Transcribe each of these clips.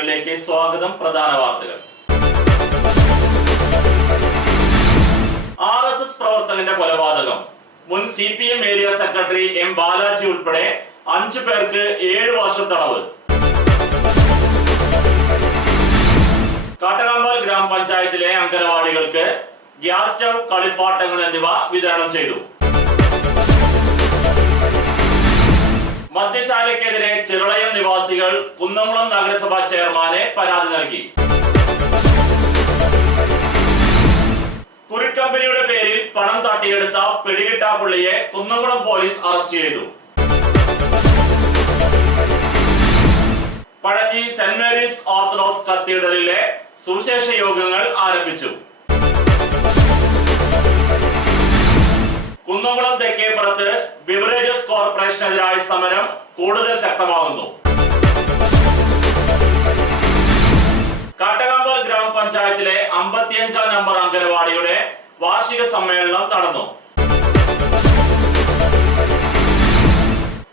വാർത്തകളിലേക്ക് സ്വാഗതം. പ്രധാന വാർത്തകൾ. RSS പ്രവർത്തകന്റെ കൊലപാതകം. മുൻ CPM area secretary M Balaji ഉൾപ്പെടെ 5 പേർക്ക് 7 വർഷം തടവ്. കാട്ടകാമ്പാൽ ഗ്രാമപഞ്ചായത്തിലെ അംഗനവാടികൾക്ക് ഗ്യാസ് സ്റ്റൗ, കളിപ്പാട്ടങ്ങൾ എന്നിവ വിതരണം ചെയ്തു. മദ്യശാലയ്ക്കെതിരെ ചിറളയം നിവാസികൾ കുന്നംകുളം നഗരസഭാ ചെയർമാനെ പരാതി നൽകി. കുറിക്കമ്പനിയുടെ പേരിൽ പണം തട്ടിയെടുത്ത പിടികിട്ടാപ്പുള്ളിയെ കുന്നംകുളം പോലീസ് അറസ്റ്റ് ചെയ്തു. പഴഞ്ഞി സെന്റ് മേരീസ് ഓർത്തഡോക്സ് കത്തീഡ്രലിലെ സുവിശേഷ യോഗങ്ങൾ ആരംഭിച്ചു. കുന്നംകുളം തെക്കേപ്പുറത്ത് ബിവറേജസ് കോർപ്പറേഷനെതിരായ സമരം കൂടുതൽ ശക്തമാകുന്നു. കാട്ടകാമ്പാൽ ഗ്രാമപഞ്ചായത്തിലെ 55-ാം നമ്പർ അംഗനവാടിയുടെ വാർഷിക സമ്മേളനം നടന്നു.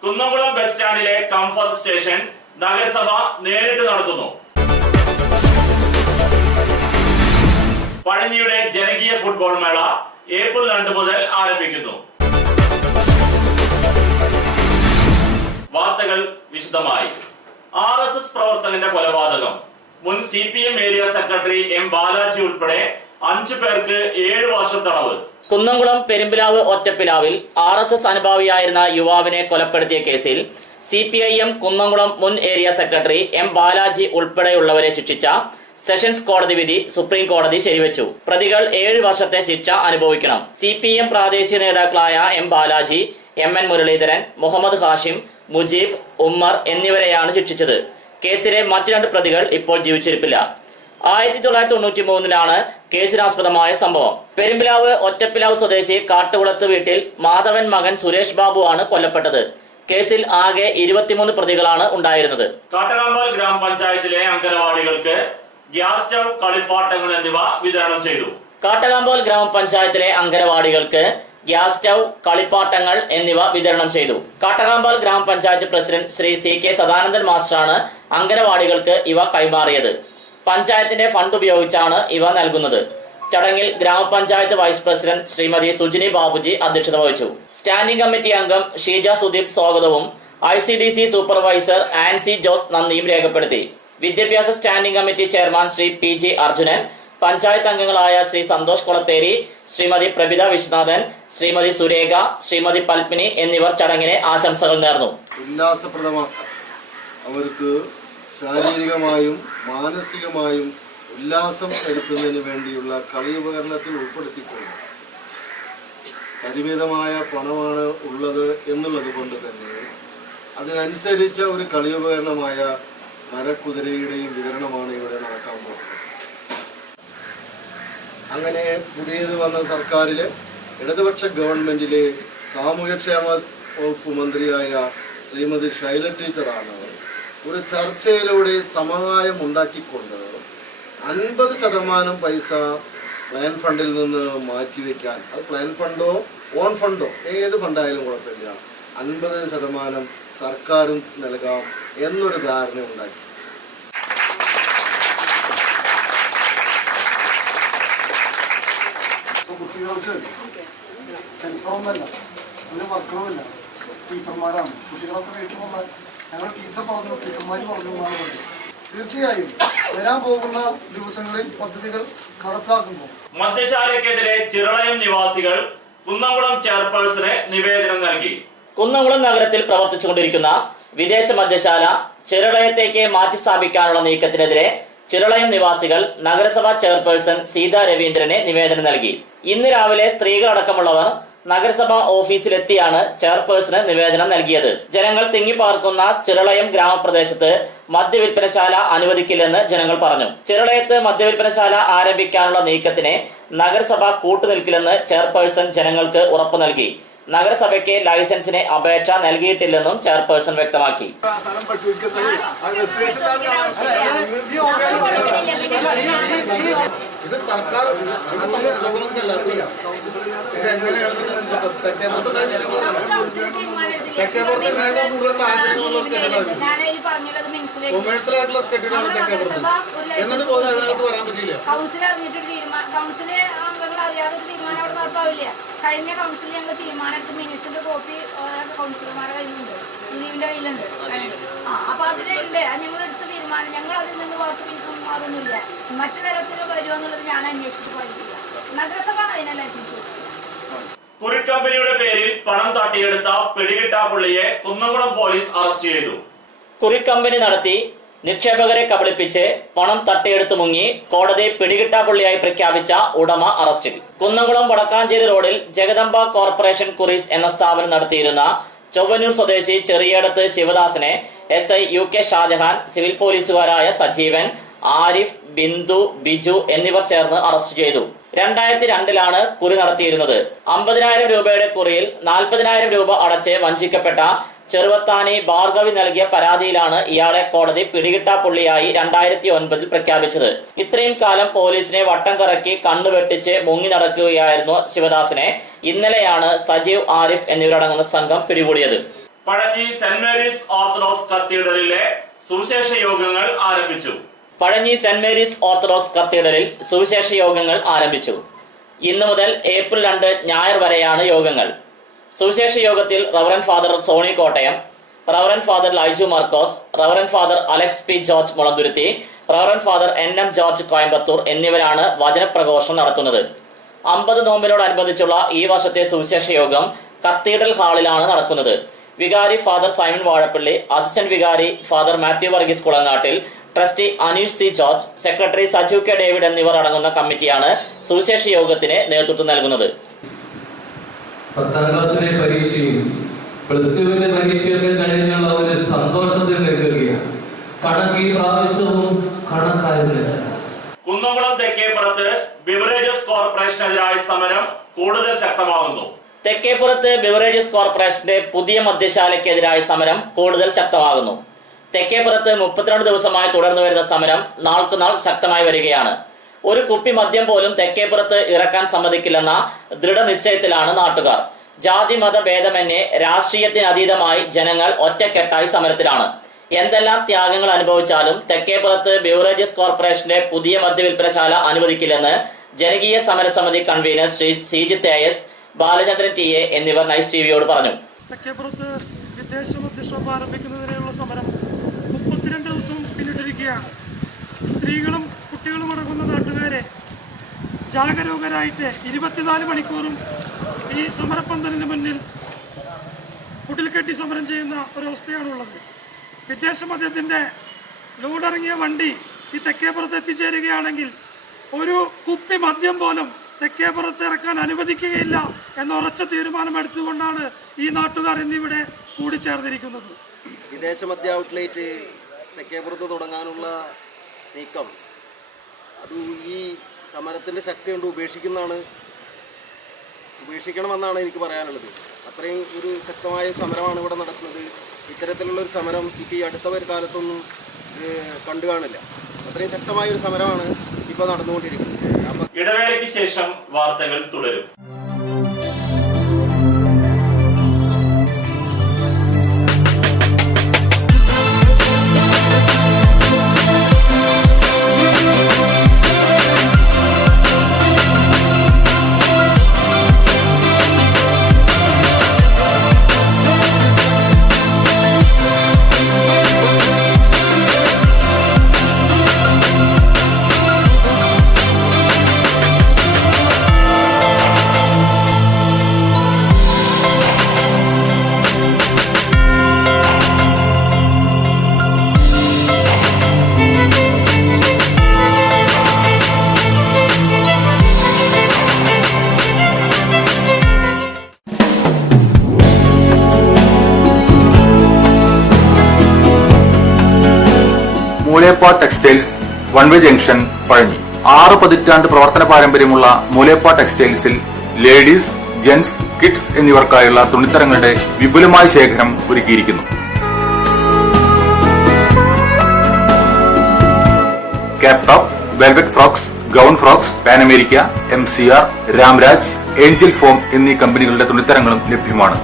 കുന്നംകുളം ബസ് സ്റ്റാൻഡിലെ കംഫർട്ട് സ്റ്റേഷൻ നഗരസഭ നേരിട്ട് നടത്തുന്നു. പഴഞ്ഞിയുടെ ജനകീയ ഫുട്ബോൾ മേള ഏപ്രിൽ 2 മുതൽ ആരംഭിക്കുന്നു. വാർത്തകൾ വിശദമായി. RSS പ്രവർത്തകന്റെ കൊലപാതകം. മുൻ CPM area secretary M Balaji ഉൾപ്പെടെ 5 പേർക്ക് 7 വർഷം തടവ്. കുന്നംകുളം പെരുമ്പിലാവ് ഒറ്റപ്പിലാവിൽ RSS അനുഭാവിയായിരുന്ന യുവാവിനെ കൊലപ്പെടുത്തിയ കേസിൽ CPIM കുന്നംകുളം മുൻ ഏരിയ സെക്രട്ടറി M ബാലാജി ഉൾപ്പെടെയുള്ളവരെ ശിക്ഷിച്ച സെഷൻസ് കോടതി വിധി സുപ്രീം കോടതി ശരിവെച്ചു. പ്രതികൾ 7 വർഷത്തെ ശിക്ഷ അനുഭവിക്കണം. CPM പ്രാദേശിക നേതാക്കളായ M ബാലാജി, MN മുരളീധരൻ, മുഹമ്മദ് ഹാഷിം, മുജീബ്, ഉമ്മർ എന്നിവരെയാണ് ശിക്ഷിച്ചത്. കേസിലെ മറ്റു 2 പ്രതികൾ ഇപ്പോൾ ജീവിച്ചിരിപ്പില്ല. 1993-ലാണ് കേസിനാസ്പദമായ സംഭവം. പെരുമ്പിലാവ് ഒറ്റപ്പിലാവ് സ്വദേശി കാട്ടുകുളത്ത് വീട്ടിൽ മാധവൻ മകൻ സുരേഷ് ബാബു ആണ് കൊല്ലപ്പെട്ടത്. കേസിൽ ആകെ 23 പ്രതികളാണ് ഉണ്ടായിരുന്നത്. കാട്ടകാമ്പാൽ ഗ്രാമപഞ്ചായത്തിലെ അംഗനവാടികൾക്ക് ഗ്യാസ് സ്റ്റൗ, കളിപ്പാട്ടങ്ങൾ എന്നിവ വിതരണം ചെയ്തു. കാട്ടകാമ്പാൽ ഗ്രാമപഞ്ചായത്തിലെ അംഗനവാടികൾക്ക് ഗ്യാസ് സ്റ്റൗ, കളിപ്പാട്ടങ്ങൾ എന്നിവ വിതരണം ചെയ്തു. കാട്ടകാമ്പാൽ ഗ്രാമപഞ്ചായത്ത് പ്രസിഡന്റ് ശ്രീ CK സദാനന്ദൻ മാസ്റ്ററാണ് അംഗനവാടികൾക്ക് ഇവ കൈമാറിയത്. പഞ്ചായത്തിന്റെ ഫണ്ട് ഉപയോഗിച്ചാണ് ഇവ നൽകുന്നത്. ചടങ്ങിൽ ഗ്രാമപഞ്ചായത്ത് വൈസ് പ്രസിഡന്റ് ശ്രീമതി സുജിനി ബാബുജി അധ്യക്ഷത വഹിച്ചു. സ്റ്റാൻഡിംഗ് കമ്മിറ്റി അംഗം ഷീജ സുദീപ് സ്വാഗതവും ICDC സൂപ്പർവൈസർ ആൻസി ജോസ് നന്ദിയും രേഖപ്പെടുത്തി. വിദ്യാഭ്യാസ standing committee chairman Shri PG Arjunan, panchayat അംഗങ്ങളായ ശ്രീ സന്തോഷ് കൊളത്തേരി, ശ്രീമതി പ്രഭിത വിശ്വനാഥൻ, ശ്രീമതി സുരേഖ, ശ്രീമതി പത്മിനി എന്നിവർ ചടങ്ങിന് ആശംസകൾ നേർന്നു. ഉല്ലാസപ്രദമാക്കാൻ അവർക്ക് ശാരീരികമായും മാനസികമായും ഉല്ലാസം വരുത്തുന്നതിന് വേണ്ടിയുള്ള കളി ഉപകരണത്തിൽ ഉൾപ്പെടുത്തിക്കൊണ്ട് പരിമിതമായ പണമാണ് ഉള്ളത് എന്നുള്ളത് കൊണ്ട് തന്നെ അതിനനുസരിച്ച ഒരു കളി ഉപകരണമായ മരക്കുതിരയുടെയും വിതരണമാണ് ഇവിടെ നടക്കാൻ പോകുന്നത്. അങ്ങനെ പുതിയത് വന്ന സർക്കാരിലെ ഇടതുപക്ഷ ഗവൺമെന്റിലെ സാമൂഹ്യക്ഷേമ വകുപ്പ് മന്ത്രിയായ ശ്രീമതി ശൈല ടീച്ചറാണ് ഒരു ചർച്ചയിലൂടെ സമവായം ഉണ്ടാക്കിക്കൊണ്ട് 50% പൈസ പ്ലാൻ ഫണ്ടിൽ നിന്ന് മാറ്റിവെക്കാൻ, അത് പ്ലാൻ ഫണ്ടോ ഓൺ ഫണ്ടോ ഏത് ഫണ്ടായാലും കുഴപ്പമില്ല, 50% സർക്കാരും നൽകാം എന്നൊരു ധാരണ ഉണ്ടാക്കി. കുട്ടികൾക്ക് സെൻസറൊന്നുമല്ല, ഒരു മക്കളുമില്ല, ടീച്ചർമാരാണ്. കുട്ടികളൊക്കെ വീട്ടിൽ വന്നാൽ ഞങ്ങൾ ടീച്ചർമാർ പറഞ്ഞു എന്നാണ് പറഞ്ഞത്. തീർച്ചയായും വരാൻ പോകുന്ന ദിവസങ്ങളിൽ പദ്ധതികൾ നടപ്പിലാക്കുമ്പോൾ മദ്യശാലയ്ക്കെതിരെ ചിറളയം നിവാസികൾ കുന്നംകുളം ചെയർപേഴ്സണ് നിവേദനം നൽകി. കുന്നംകുളം നഗരത്തിൽ പ്രവർത്തിച്ചുകൊണ്ടിരിക്കുന്ന വിദേശ മദ്യശാല ചിറളയത്തേക്ക് മാറ്റി സ്ഥാപിക്കാനുള്ള നീക്കത്തിനെതിരെ ചിറളയം നിവാസികൾ നഗരസഭാ ചെയർപേഴ്സൺ സീത രവീന്ദ്രന് നിവേദനം നൽകി. ഇന്ന് രാവിലെ സ്ത്രീകളടക്കമുള്ളവർ നഗരസഭാ ഓഫീസിലെത്തിയാണ് ചെയർപേഴ്സണ് നിവേദനം നൽകിയത്. ജനങ്ങൾ തിങ്ങിപ്പാർക്കുന്ന ചിറളയം ഗ്രാമപ്രദേശത്ത് മദ്യവിൽപ്പനശാല അനുവദിക്കില്ലെന്ന് ജനങ്ങൾ പറഞ്ഞു. ചിറളയത്ത് മദ്യവിൽപ്പനശാല ആരംഭിക്കാനുള്ള നീക്കത്തിന് നഗരസഭ കൂട്ടുനിൽക്കില്ലെന്ന് ചെയർപേഴ്സൺ ജനങ്ങൾക്ക് ഉറപ്പു നൽകി. നഗരസഭയ്ക്ക് ലൈസൻസിന് അപേക്ഷ നൽകിയിട്ടില്ലെന്നും ചെയർപേഴ്സൺ വ്യക്തമാക്കി. ഇത് സർക്കാർ തെക്കേപ്പുറത്ത് കൂടുതൽ സാഹചര്യങ്ങളുള്ള കെട്ടിടമാണ്, കൊമേഴ്സ്യൽ ആയിട്ടുള്ള കെട്ടിടമാണ് തെക്കേപ്പുറത്ത്. എന്നിട്ട് പോലും അതിനകത്ത് വരാൻ പറ്റില്ല. കൗൺസിൽ അറിഞ്ഞിട്ടൊരു കൗൺസിലെ അംഗങ്ങൾ അറിയാതെ ഒരു തീരുമാനം അവിടെ നടപ്പാവില്ല. കഴിഞ്ഞ കൗൺസിൽ ഞങ്ങൾ തീരുമാനമെടുത്ത് മിനിറ്റ്സിന്റെ കോപ്പി കൗൺസിലർമാരുടെ കയ്യിലുണ്ട്, ലീവിന്റെ കയ്യിലുണ്ട്. അപ്പൊ അതിലുണ്ട് ഞങ്ങൾ എടുത്ത തീരുമാനം. ഞങ്ങൾ അതിൽ നിന്ന് വാക്ക് മാറുന്നില്ല. മറ്റു തരത്തിൽ വരുമോ എന്നുള്ളത് ഞാൻ അന്വേഷിച്ചിട്ട് പറയുന്നില്ല. നഗരസഭ അതിനെ ലൈസൻസ് കൊടുക്കും. കുറിക്കമ്പനിയുടെ പേരിൽ പണം തട്ടിയെടുത്ത പിടികിട്ടാപ്പുള്ളിയെ കുന്നംകുളം പോലീസ് അറസ്റ്റ് ചെയ്തു. കുറിക്കമ്പനി നടത്തി നിക്ഷേപകരെ കബളിപ്പിച്ച് പണം തട്ടിയെടുത്ത് മുങ്ങി കോടതി പിടികിട്ടാപ്പുള്ളിയായി പ്രഖ്യാപിച്ച ഉടമ അറസ്റ്റിൽ. കുന്നംകുളം വടക്കാഞ്ചേരി റോഡിൽ ജഗദംബ കോർപ്പറേഷൻ കുറീസ് എന്ന സ്ഥാപനം നടത്തിയിരുന്ന ചൊവ്വന്നൂർ സ്വദേശി ചെറിയടത്ത് ശിവദാസനെ SI UK ഷാജഹാൻ, സിവിൽ പോലീസുകാരായ സജീവൻ, ആരിഫ്, ബിന്ദു, ബിജു എന്നിവർ ചേർന്ന് അറസ്റ്റ് ചെയ്തു. 2002 കുറി നടത്തിയിരുന്നത്. 50,000 രൂപയുടെ കുറിയിൽ 40,000 രൂപ അടച്ച് വഞ്ചിക്കപ്പെട്ട ചെറുവത്താനി ഭാർഗവി നൽകിയ പരാതിയിലാണ് ഇയാളെ കോടതി പിടികിട്ടാപ്പുള്ളിയായി 2009 പ്രഖ്യാപിച്ചത്. ഇത്രയും കാലം പോലീസിനെ വട്ടം കറക്കി കണ്ണുവെട്ടിച്ച് മുങ്ങി നടക്കുകയായിരുന്നു ശിവദാസിനെ ഇന്നലെയാണ് സജീവ്, ആരിഫ് എന്നിവരടങ്ങുന്ന സംഘം പിടികൂടിയത്. പഴഞ്ഞി സെന്റ് മേരീസ് ഓർത്തഡോക്സ് കത്തീഡ്രലിലെ സുവിശേഷ യോഗങ്ങൾ ആരംഭിച്ചു. പഴഞ്ഞി സെന്റ് മേരീസ് ഓർത്തഡോക്സ് കത്തീഡ്രലിൽ സുവിശേഷ യോഗങ്ങൾ ആരംഭിച്ചു. ഇന്നു മുതൽ ഏപ്രിൽ 2 ഞായർ വരെയാണ് യോഗങ്ങൾ. സുവിശേഷ യോഗത്തിൽ reverend father Soni Kottayam, reverend father Laiju Markose, reverend father Alex P. George Mulanthuruthy, reverend father NM George Coimbatore എന്നിവരാണ് വചനപ്രഘോഷണം നടത്തുന്നത്. 50 നോമ്പിനോടനുബന്ധിച്ചുള്ള ഈ വർഷത്തെ സുവിശേഷ യോഗം കത്തീഡ്രൽ ഹാളിലാണ് നടക്കുന്നത്. വികാരി ഫാദർ സൈമൺ വാഴപ്പള്ളി, അസിസ്റ്റന്റ് വികാരി father Mathew Varghese Kulangattil, trustee Aneesh C. George, secretary Saju K. David എന്നിവർ അടങ്ങുന്ന കമ്മിറ്റിയാണ് സുവിശേഷ യോഗത്തിന് നേതൃത്വം നൽകുന്നത്. 10ാം ക്ലാസ്സിലെ പരീക്ഷയും +2വിന്റെ പരീക്ഷയൊക്കെ കഴിഞ്ഞുള്ള ഒരു സന്തോഷത്തിൽ നിൽക്കുകയാണ്. കണക്ക് ഈ പ്രാവശ്യവും കണക്കായിരുന്നില്ല. കുന്നംകുളം തെക്കേപ്പുറത്ത് ബിവറേജസ് കോർപ്പറേഷനെതിരായ സമരം കൂടുതൽ ശക്തമാകുന്നു. തെക്കേപ്പുറത്ത് ബിവറേജസ് കോർപ്പറേഷന്റെ പുതിയ മദ്യശാലയ്ക്കെതിരായ സമരം കൂടുതൽ ശക്തമാകുന്നു. തെക്കേപ്പുറത്ത് 32 ദിവസമായി തുടർന്നു വരുന്ന സമരം നാൾക്കുനാൾ ശക്തമായി വരികയാണ്. ഒരു കുപ്പി മദ്യം പോലും തെക്കേപ്പുറത്ത് ഇറക്കാൻ സമ്മതിക്കില്ലെന്ന ദൃഢനിശ്ചയത്തിലാണ് നാട്ടുകാർ. ജാതി മത ഭേദമന്യേ രാഷ്ട്രീയത്തിനതീതമായി ജനങ്ങൾ ഒറ്റക്കെട്ടായി സമരത്തിലാണ്. എന്തെല്ലാം ത്യാഗങ്ങൾ അനുഭവിച്ചാലും തെക്കേപ്പുറത്ത് ബിവറേജസ് കോർപ്പറേഷന്റെ പുതിയ മദ്യവിൽപ്പനശാല അനുവദിക്കില്ലെന്ന് ജനകീയ സമരസമിതി convener Shri Sreejith AS, Balachandran TA എന്നിവർ നൈസ് TVയോട് പറഞ്ഞു. തെക്കേപ്പുറത്ത് വിദേശ മദ്യഷോപ്പ് ആരംഭിക്കുന്നതിനുള്ള സമരം 32 ദിവസവും പിന്നിട്ടിരിക്കുകയാണ്. സ്ത്രീകളും കുട്ടികളും അടങ്ങുന്ന നാട്ടുകാരെ ജാഗരൂകരായിട്ട് 24 മണിക്കൂറും ഈ സമരപ്പന്തലിന് മുന്നിൽ കുടിൽ കെട്ടി സമരം ചെയ്യുന്ന ഒരവസ്ഥയാണുള്ളത്. വിദേശ മദ്യത്തിൻ്റെ ലോഡിറങ്ങിയ വണ്ടി ഈ തെക്കേപ്പുറത്ത് എത്തിച്ചേരുകയാണെങ്കിൽ ഒരു കുപ്പി മദ്യം പോലും തെക്കേപ്പുറത്ത് ഇറക്കാൻ അനുവദിക്കുകയില്ല എന്ന ഉറച്ച തീരുമാനമെടുത്തുകൊണ്ടാണ് ഈ നാട്ടുകാർ ഇന്നിവിടെ കൂടിച്ചേർന്നിരിക്കുന്നത്. വിദേശ മദ്യ ഔട്ട്ലെറ്റ് തെക്കേപ്പുറത്ത് തുടങ്ങാനുള്ള നീക്കം അത് ഈ സമരത്തിൻ്റെ ശക്തി കൊണ്ട് ഉപേക്ഷിക്കണമെന്നാണ് എനിക്ക് പറയാനുള്ളത്. അത്രയും ഒരു ശക്തമായ സമരമാണ് ഇവിടെ നടക്കുന്നത്. ഇത്തരത്തിലുള്ളൊരു സമരം ഇപ്പോൾ ഈ അടുത്ത ഒരു കാലത്തൊന്നും കണ്ടു കാണില്ല. അത്രയും ശക്തമായൊരു സമരമാണ് ഇപ്പോൾ നടന്നുകൊണ്ടിരിക്കുന്നത്. ഇടവേളയ്ക്ക് ശേഷം വാർത്തകൾ തുടരും. Moolepad textiles, one way junction, Pazhanji. 6 പതിറ്റാണ്ട് പ്രവർത്തന പാരമ്പര്യമുള്ള മൂലേപ്പാട് ടെക്സ്റ്റൈൽസിൽ ലേഡീസ്, ജെന്റ്സ്, കിഡ്സ് എന്നിവർക്കായുള്ള തുണിത്തരങ്ങളുടെ വിപുലമായ ശേഖരം ഒരുക്കിയിരിക്കുന്നു. Cap top, velvet frocks, gown frocks, pan America, MCR, Ramraj, Angel form എന്നീ കമ്പനികളുടെ തുണിത്തരങ്ങളും ലഭ്യമാണ്.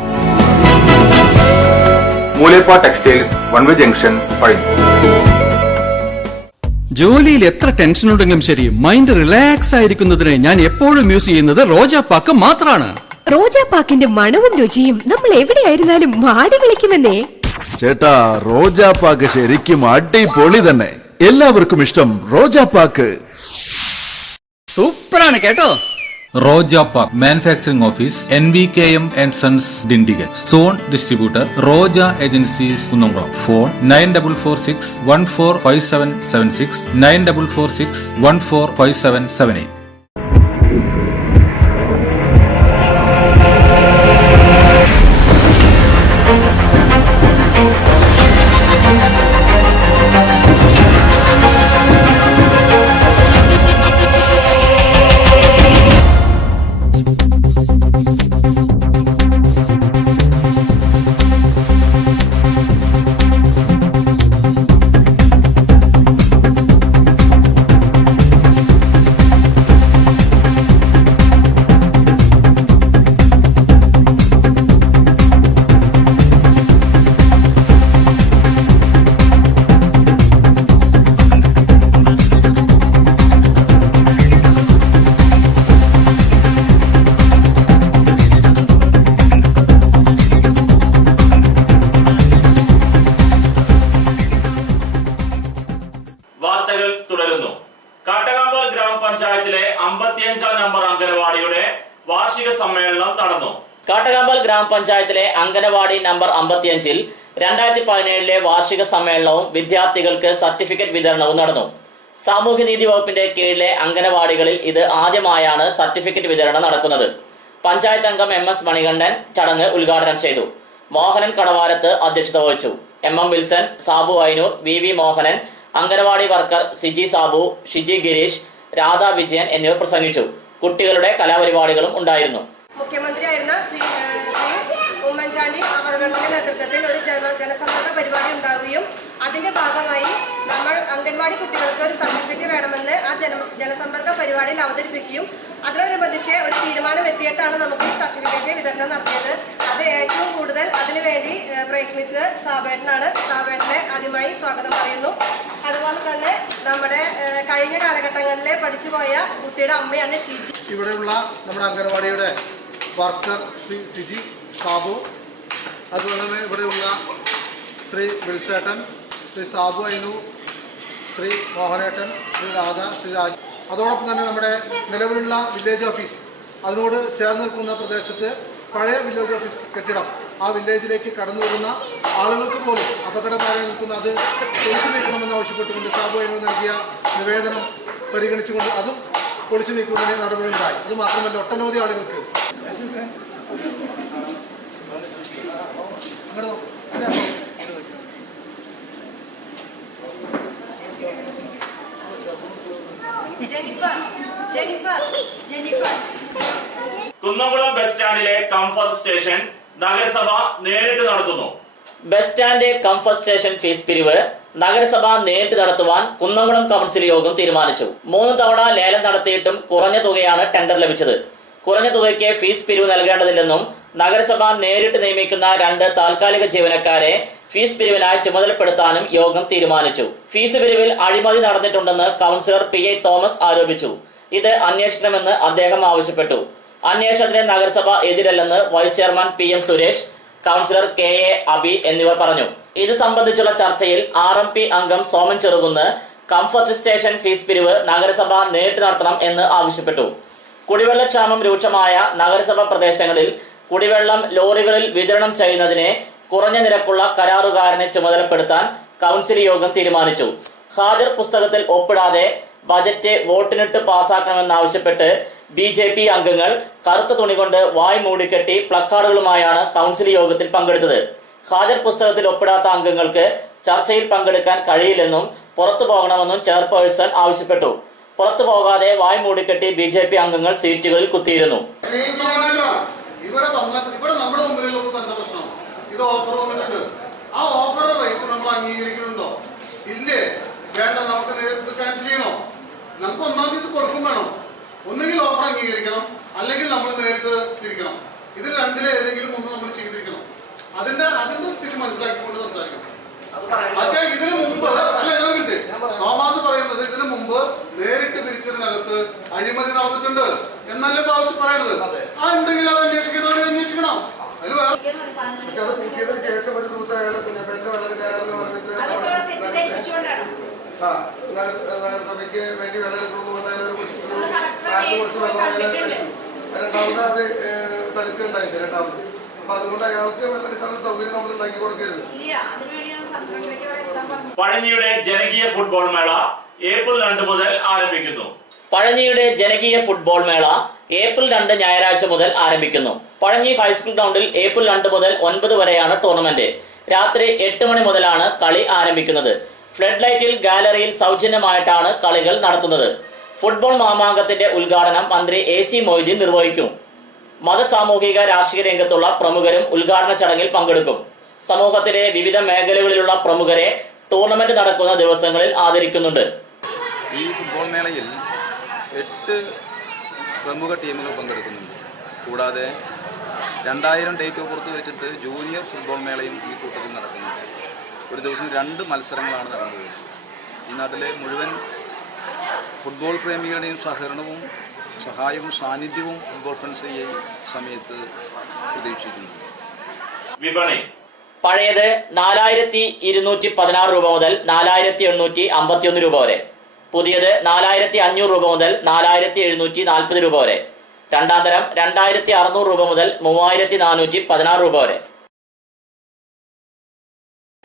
മൂലേപ്പ ടെക്സ്റ്റൈൽസ്, വൺവേ ജംഗ്ഷൻ, പഴഞ്ഞി. ജോലിയിൽ എത്ര ടെൻഷൻ ഉണ്ടെങ്കിലും ശരി, മൈൻഡ് റിലാക്സ് ആയിരിക്കുന്നതിന് ഞാൻ എപ്പോഴും യൂസ് ചെയ്യുന്നത് റോജാപ്പാക്ക് മാത്രമാണ്. റോജാപ്പാക്കിന്റെ മണവും രുചിയും നമ്മൾ എവിടെയായിരുന്നാലും മാടി വിളിക്കുമെന്നേ. ചേട്ടാ, റോജാപ്പാക്ക് ശരിക്കും അടിപൊളി തന്നെ. എല്ലാവർക്കും ഇഷ്ടം റോജാപ്പാക്ക്. സൂപ്പറാണ് കേട്ടോ. Rojapakku manufacturing office, NVKM & Sons, Dindigul. Zone distributor Roja agencies, Kunnamkulam. Phone 9446145776, 9446145778. വാർത്തകൾ തുടരുന്നു. കാട്ടകാമ്പാൽ ഗ്രാമപഞ്ചായത്തിലെ 55-ാം നമ്പർ അംഗനവാടിയുടെ വാർഷിക സമ്മേളനം നടന്നു. കാട്ടകാമ്പാൽ ഗ്രാമപഞ്ചായത്തിലെ അംഗനവാടി നമ്പർ 55-ൽ 2017 വാർഷിക സമ്മേളനവും വിദ്യാർത്ഥികൾക്ക് സർട്ടിഫിക്കറ്റ് വിതരണവും നടന്നു. സാമൂഹ്യനീതി വകുപ്പിന്റെ കീഴിലെ അംഗനവാടികളിൽ ഇത് ആദ്യമായാണ് സർട്ടിഫിക്കറ്റ് വിതരണം നടക്കുന്നത്. പഞ്ചായത്ത് അംഗം MS മണികണ്ഠൻ ചടങ്ങ് ഉദ്ഘാടനം ചെയ്തു. മോഹനൻ കടവാരത്ത് അധ്യക്ഷത വഹിച്ചു. MM Wilson, Sabu Ainoor, VV Mohanan, anganwadi worker Siji Sabu, Shiji Gireesh, Radha Vijayan എന്നിവർ പ്രസംഗിച്ചു. കുട്ടികളുടെ കലാപരിപാടികളും ഉണ്ടായിരുന്നു. മുഖ്യമന്ത്രിയായിരുന്ന ശ്രീ ഉമ്മൻചാണ്ടി അവരുടെ നേതൃത്വത്തിൽ ഒരു ജനസമ്പർക്ക പരിപാടി ഉണ്ടാവുകയും അതിന്റെ ഭാഗമായി നമ്മൾ അംഗൻവാടി കുട്ടികൾക്ക് ഒരു സർട്ടിഫിക്കറ്റ് വേണമെന്ന് ആ ജനസമ്പർക്ക പരിപാടിയിൽ അവതരിപ്പിക്കുകയും അതിനോടനുബന്ധിച്ച് ഒരു തീരുമാനം എത്തിയിട്ടാണ് നമുക്ക് ഈ സർട്ടിഫിക്കറ്റ് വിതരണം നടത്തിയത്. അത് ഏറ്റവും കൂടുതൽ അതിനുവേണ്ടി പ്രയത്നിച്ചത് സാബേട്ടനാണ്. സാബേട്ടനെ ആദ്യമായി സ്വാഗതം പറയുന്നു. അതുപോലെ തന്നെ നമ്മുടെ കഴിഞ്ഞ കാലഘട്ടങ്ങളിൽ പഠിച്ചുപോയ കുട്ടിയുടെ അമ്മയാണ് ഷിജി. ഇവിടെയുള്ള നമ്മുടെ അംഗനവാടിയുടെ വർക്കർ ശ്രീ സിജി സാബു, അതുപോലെ തന്നെ ഇവിടെയുള്ള ശ്രീ വിൽസേട്ടൻ, ശ്രീ സാബു ഐനു, ശ്രീ മോഹനേട്ടൻ, ശ്രീ രാധ, ശ്രീ രാജ്. അതോടൊപ്പം തന്നെ നമ്മുടെ നിലവിലുള്ള വില്ലേജ് ഓഫീസ്, അതിനോട് ചേർന്ന് നിൽക്കുന്ന പ്രദേശത്ത് പഴയ വില്ലേജ് ഓഫീസ് കെട്ടിടം, ആ വില്ലേജിലേക്ക് കടന്നു വരുന്ന ആളുകൾക്ക് പോലും അപകടമായി നിൽക്കുന്ന അത് പൊളിച്ചു നീക്കണമെന്ന് ആവശ്യപ്പെട്ടുകൊണ്ട് സാബു ഐനു നൽകിയ നിവേദനം പരിഗണിച്ചുകൊണ്ട് അതും പൊളിച്ചു നീക്കുന്നതിന് നടപടിയുണ്ടായി. അത് മാത്രമല്ല, ഒട്ടനവധി ആളുകൾക്ക് കുന്നംകുളം ബസ് സ്റ്റാൻഡിലെ കംഫർട്ട് സ്റ്റേഷൻ നഗരസഭ നേരിട്ട് നടത്തുന്നു. Bus stand comfort station fees പിരിവ് നഗരസഭ നേരിട്ട് നടത്തുവാൻ കുന്നംകുളം കൗൺസിൽ യോഗം തീരുമാനിച്ചു. 3 തവണ ലേലം നടത്തിയിട്ടും കുറഞ്ഞ തുകയാണ് ടെൻഡർ ലഭിച്ചത്. കുറഞ്ഞ തുകയ്ക്ക് ഫീസ് പിരിവ് നൽകേണ്ടതില്ലെന്നും നഗരസഭ നേരിട്ട് നിയമിക്കുന്ന 2 താൽക്കാലിക ജീവനക്കാരെ ഫീസ് പിരിവിനായി ചുമതലപ്പെടുത്താനും യോഗം തീരുമാനിച്ചു. ഫീസ് പിരിവിൽ അഴിമതി നടന്നിട്ടുണ്ടെന്ന് കൗൺസിലർ PI തോമസ് ആരോപിച്ചു. ഇത് അന്വേഷിക്കണമെന്ന് അദ്ദേഹം ആവശ്യപ്പെട്ടു. അന്വേഷണത്തിന് നഗരസഭ എതിരല്ലെന്ന് vice chairman PM Suresh, councillor KA Abi എന്നിവർ പറഞ്ഞു. ഇത് സംബന്ധിച്ചുള്ള ചർച്ചയിൽ RMP അംഗം Soman Cherukunnu comfort station fees പിരിവ് നഗരസഭ നേരിട്ട് നടത്തണം എന്ന് ആവശ്യപ്പെട്ടു. കുടിവെള്ളക്ഷാമം രൂക്ഷമായ നഗരസഭ പ്രദേശങ്ങളിൽ കുടിവെള്ളം ലോറികളിൽ വിതരണം ചെയ്യുന്നതിന് കുറഞ്ഞ നിരക്കുള്ള കരാറുകാരനെ ചുമതലപ്പെടുത്താൻ കൗൺസിൽ യോഗം തീരുമാനിച്ചു. ഹാജർ പുസ്തകത്തിൽ ഒപ്പിടാതെ ബജറ്റ് വോട്ടിനിട്ട് പാസാക്കണമെന്നാവശ്യപ്പെട്ട് BJP അംഗങ്ങൾ കറുത്ത തുണി കൊണ്ട് വായ് മൂടിക്കെട്ടി പ്ലക്കാർഡുകളുമായാണ് കൗൺസിൽ യോഗത്തിൽ പങ്കെടുത്തത്. ഹാജർ പുസ്തകത്തിൽ ഒപ്പിടാത്ത അംഗങ്ങൾക്ക് ചർച്ചയിൽ പങ്കെടുക്കാൻ കഴിയില്ലെന്നും പുറത്തു പോകണമെന്നും ചെയർപേഴ്സൺ ആവശ്യപ്പെട്ടു. പുറത്തു പോകാതെ വായ് മൂടിക്കെട്ടി BJP അംഗങ്ങൾ സീറ്റുകളിൽ കുത്തിയിരുന്നു. ഇത് ഓഫർ വന്നിട്ടുണ്ട്. ആ ഓഫർ റേറ്റ് നമ്മൾ അംഗീകരിക്കുന്നുണ്ടോ? ഇല്ലേ? വേണ്ട, നമുക്ക് നേരിട്ട് ക്യാൻസൽ ചെയ്യണോ? നമുക്ക് 1-ാം തീയതി കൊടുക്കും വേണം. ഒന്നുകിൽ ഓഫർ അംഗീകരിക്കണം, അല്ലെങ്കിൽ നമ്മൾ നേരിട്ട് തിരിക്കണം. ഇത് രണ്ടിലെ ഏതെങ്കിലും ഒന്ന് നമ്മൾ ചെയ്തിരിക്കണം. അതിന്റെ സ്ഥിതി മനസ്സിലാക്കിക്കൊണ്ട് സംസാരിക്കണം. മറ്റേ ഇതിനു മുമ്പ് അല്ല തോമസ് പറയുന്നത് ഇതിനു മുമ്പ് നേരിട്ട് പിരിച്ചതിനകത്ത് അഴിമതി നടന്നിട്ടുണ്ട് എന്നല്ലേ ആവശ്യം പറയണത്. ആ ഉണ്ടെങ്കിൽ അത് അന്വേഷിക്കണം. അതിൽ വേറെ പക്ഷെ അത് കൂട്ടിയതിന് ശേഷം ഒരു ദിവസം അയാൾ നഗരസഭയ്ക്ക് വേണ്ടി രണ്ടാമത് അത് തടുക്കുണ്ടായില്ല. രണ്ടാമത് അപ്പൊ അതുകൊണ്ട് അയാൾക്ക് വെള്ളടിസ്ഥാന സൗകര്യം നമ്മൾ ഉണ്ടാക്കി കൊടുക്കരുത്. പഴഞ്ഞിയുടെ ജനകീയ ഫുട്ബോൾ മേള ഏപ്രിൽ 2 മുതൽ ആരംഭിക്കുന്നു. പഴഞ്ഞിയുടെ ജനകീയ ഫുട്ബോൾ മേള ഏപ്രിൽ 2 ഞായറാഴ്ച മുതൽ ആരംഭിക്കുന്നു. പഴഞ്ഞി ഹൈസ്കൂൾ ഗ്രൗണ്ടിൽ ഏപ്രിൽ 2 മുതൽ 9 വരെയാണ് ടൂർണമെന്റ്. രാത്രി 8 മണി മുതലാണ് കളി ആരംഭിക്കുന്നത്. ഫ്ലഡ് ലൈറ്റിൽ ഗാലറിയിൽ സൗജന്യമായിട്ടാണ് കളികൾ നടത്തുന്നത്. ഫുട്ബോൾ മാമാങ്കത്തിന്റെ ഉദ്ഘാടനം മന്ത്രി AC മൊയ്തീൻ നിർവഹിക്കും. മത സാമൂഹിക രാഷ്ട്രീയ രംഗത്തുള്ള പ്രമുഖരും ഉദ്ഘാടന ചടങ്ങിൽ പങ്കെടുക്കും. സമൂഹത്തിലെ വിവിധ മേഖലകളിലുള്ള പ്രമുഖരെ ടൂർണമെന്റ് നടക്കുന്ന ദിവസങ്ങളിൽ ആദരിക്കുന്നുണ്ട്. ഈ ഫുട്ബോൾ മേളയിൽ 8 പ്രമുഖ ടീമുകൾ പങ്കെടുക്കുന്നുണ്ട്. കൂടാതെ 2000 ഡേറ്റ് പുറത്ത് വെച്ചിട്ട് ജൂനിയർ ഫുട്ബോൾ മേളയും ഈ കൂട്ടത്തിൽ നടക്കുന്നുണ്ട്. ഒരു ദിവസം 2 മത്സരങ്ങളാണ് നടന്നത്. ഈ നാട്ടിലെ മുഴുവൻ ഫുട്ബോൾ പ്രേമികളുടെയും സഹകരണവും സഹായവും സാന്നിധ്യവും ഫുട്ബോൾ ഫ്രണ്ട്സ് ഈ സമയത്ത് പ്രതീക്ഷിക്കുന്നു. വിപണി പഴയത് 4216 രൂപ മുതൽ 4851 രൂപ വരെ. പുതിയത് 4500 രൂപ മുതൽ 4740 രൂപ വരെ. രണ്ടാം തരം 2600 രൂപ മുതൽ 3416 രൂപ വരെ.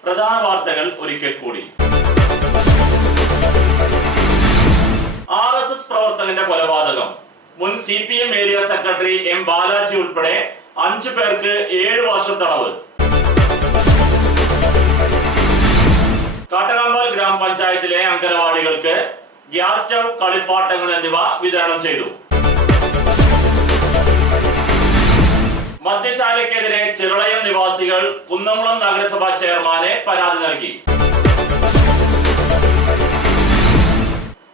പ്രധാന വാർത്തകൾ ഒരിക്കൽ കൂടി. RSS പ്രവർത്തകന്റെ കൊലപാതകം. മുൻ CPM area secretary M Balaji ഉൾപ്പെടെ 5 പേർക്ക് 7 വർഷം തടവ്. കാട്ടകാമ്പാൽ ഗ്രാമപഞ്ചായത്തിലെ അംഗനവാടികൾക്ക് ഗ്യാസ് സ്റ്റൗ, കളിപ്പാട്ടങ്ങൾ എന്നിവ വിതരണം ചെയ്തു. മദ്യശാലയ്ക്കെതിരെ ചിറളയം നിവാസികൾ കുന്നംകുളം നഗരസഭാ ചെയർമാന് പരാതി നൽകി.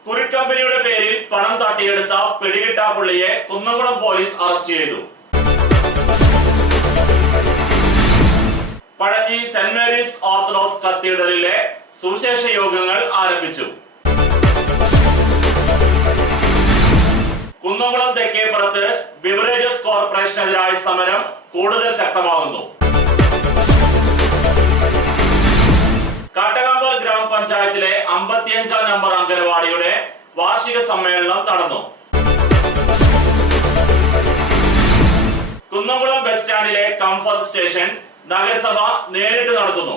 കുറിക്കമ്പനിയുടെ പേരിൽ പണം തട്ടിയെടുത്ത പിടികിട്ടാപ്പുള്ളിയെ കുന്നംകുളം പോലീസ് അറസ്റ്റ് ചെയ്തു. പഴഞ്ഞി സെന്റ് മേരീസ് ഓർത്തഡോക്സ് കത്തീഡ്രലിലെ സുവിശേഷ യോഗങ്ങൾ ആരംഭിച്ചു. കുന്നംകുളം തെക്കേപ്പുറത്ത് ബിവറേജസ് കോർപ്പറേഷനെതിരായ സമരം കൂടുതൽ ശക്തമാകുന്നു. കാട്ടകാമ്പാൽ ഗ്രാമപഞ്ചായത്തിലെ 55-ാം നമ്പർ അംഗനവാടിയുടെ വാർഷിക സമ്മേളനം നടന്നു. കുന്നംകുളം ബസ് സ്റ്റാൻഡിലെ കംഫർട്ട് സ്റ്റേഷൻ നഗരസഭ നേരിട്ട് നടത്തുന്നു.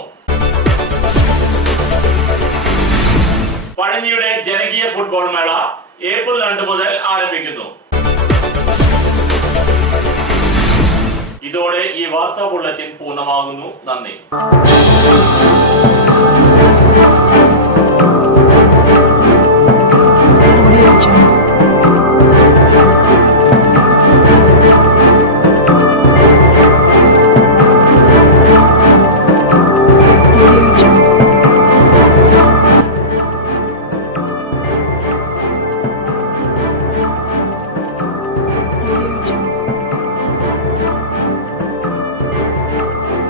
പഴഞ്ഞിയുടെ ജനകീയ ഫുട്ബോൾ മേള ഏപ്രിൽ 2 മുതൽ ആരംഭിക്കുന്നു. ഇതോടെ ഈ വാർത്താ ബുള്ളറ്റിൻ പൂർണ്ണമാകുന്നു. നന്ദി.